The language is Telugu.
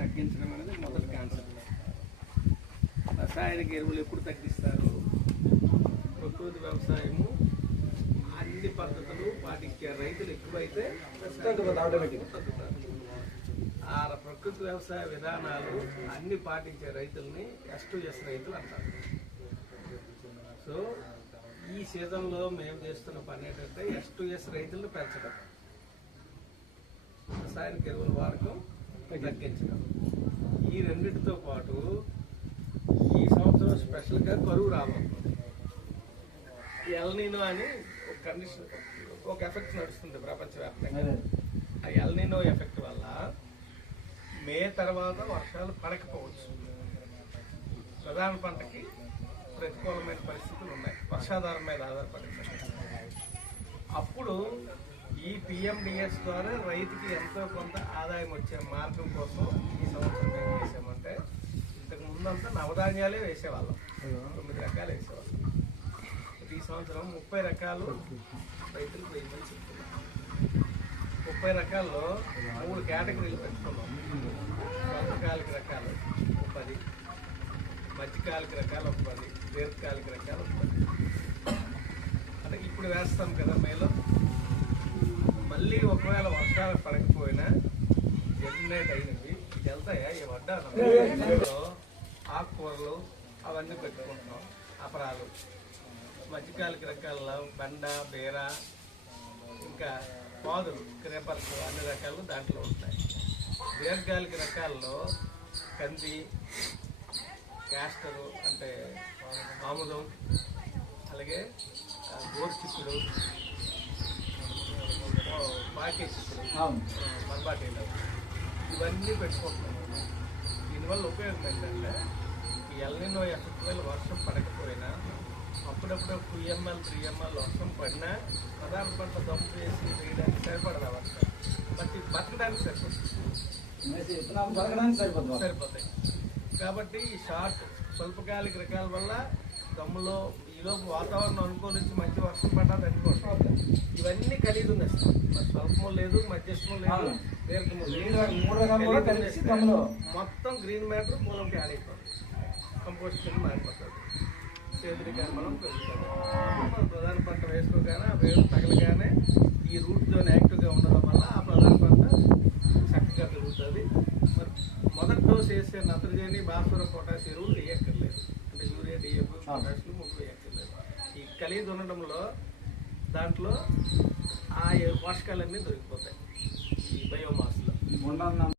తగ్గించడం అనేది మొదటి కాన్సెప్ట్. రసాయనిక ఎరువులు ఎప్పుడు తగ్గిస్తారు? ప్రకృతి వ్యవసాయము అన్ని పద్ధతులు పాటించే రైతులు ఎక్కువైతే తగ్గుతారు. ఆ ప్రకృతి వ్యవసాయ విధానాలు అన్ని పాటించే రైతుల్ని S2S రైతులు అంటారు. సో ఈ సీజన్లో మేము చేస్తున్న పని ఏంటంటే S2S రైతులను పెంచడం, రసాయనిక ఎరువుల వాడకం తగ్గించడం. ఈ రెండింటితో పాటు ఈ సంవత్సరం స్పెషల్గా కరువు రాబోతుంది. ఎల్ నీనో అని ఒక కండిషన్, ఒక ఎఫెక్ట్ నడుస్తుంది ప్రపంచవ్యాప్తంగా. ఆ ఎల్ నీనో ఎఫెక్ట్ వల్ల మే తర్వాత వర్షాలు పడకపోవచ్చు. ప్రధాన పంటకి ప్రతికూలమైన పరిస్థితులు ఉన్నాయి, వర్షాధారం మీద ఆధారపడి. అప్పుడు ఈ PMDS ద్వారా రైతుకి ఎంతో కొంత ఆదాయం వచ్చే మార్గం కోసం ఈ సంవత్సరం ఏం చేసామంటే, ఇంతకు ముందంతా నవధాన్యాలే వేసేవాళ్ళం, 9 రకాలు వేసేవాళ్ళం. ఈ సంవత్సరం 30 రకాలు రైతులకు వేయమని చెప్తున్నాం. 30 రకాల్లో 3 కేటగిరీలు పెట్టుకున్నాం. స్వల్పకాలిక రకాలు 10, మధ్యకాలిక రకాలు 10, దీర్ఘకాలిక రకాలు 10. అంటే ఇప్పుడు వేస్తాం కదా మేలో, మళ్ళీ ఒకవేళ వర్షాలు పడకపోయినా జర్మినేట్ అయినవి వెళ్తాయా ఈ వడ్డాలో ఆకుకూరలు అవన్నీ పెట్టుకుంటున్నాం. అపరాలు, మధ్యకాలిక రకాల్లో బెండ, బీర, ఇంకా పాదులు, క్రేపర్స్ అన్ని రకాలు దాంట్లో ఉంటాయి. దీర్ఘకాలిక రకాల్లో కంది, క్యాస్టరు అంటే ఆముదం, అలాగే గోరుచిక్కుడు, బాకే చిక్కుడు, మర్బాటీలు, ఇవన్నీ పెట్టుకుంటున్నాము. దీనివల్ల ఉపయోగం ఏంటంటే ఈ ఎల్ నీనో ఎఫెక్ట్ వల్ల వర్షం పడకపోయినా అప్పుడప్పుడు 2 ml 3 ml వర్షం పడినా ప్రధాన పంట దమ్ము వేసి వేయడానికి సరిపడదా వర్షం, బట్టి బతకడానికి సరిపోతాయి. కాబట్టి ఈ షార్ట్ స్వల్పకాలిక రకాల వల్ల దమ్ములో ఈలోపు వాతావరణం అనుకూలించి మంచి వర్షం పడ్డది అనుకోండి, ఇవన్నీ ఖరీదు నేస్తాం. స్వల్పము లేదు, మధ్యస్థము లేదు, దీర్ఘము లేదు, మొత్తం గ్రీన్ మ్యాటర్ మూలంకి యాడ్ అయిపోతుంది. కంపోస్ట్ కింద మారిపోతుంది. సేంద్రీయ మనం పెరుగుతుంది. ప్రధాన పంట వేసుకోగానే వేరు తగలగానే ఈ రూట్ జోన్ యాక్టివ్గా ఉండడం వల్ల ఆ ప్రధాన పంట చక్కగా పెరుగుతుంది. మరి మొదటి డోస్ వేసే నత్రజని, భాస్వరం, పొటాష్ ఎరువులు వేయక్కర్లేదు. అంటే యూరియా, DAP, పొటాషియం 3 వేయక్కర్లేదు. ఈ కలిగి ఉండడంలో దాంట్లో ఆ పోషకాలన్నీ దొరికిపోతాయి ఈ బయోమాస్లో.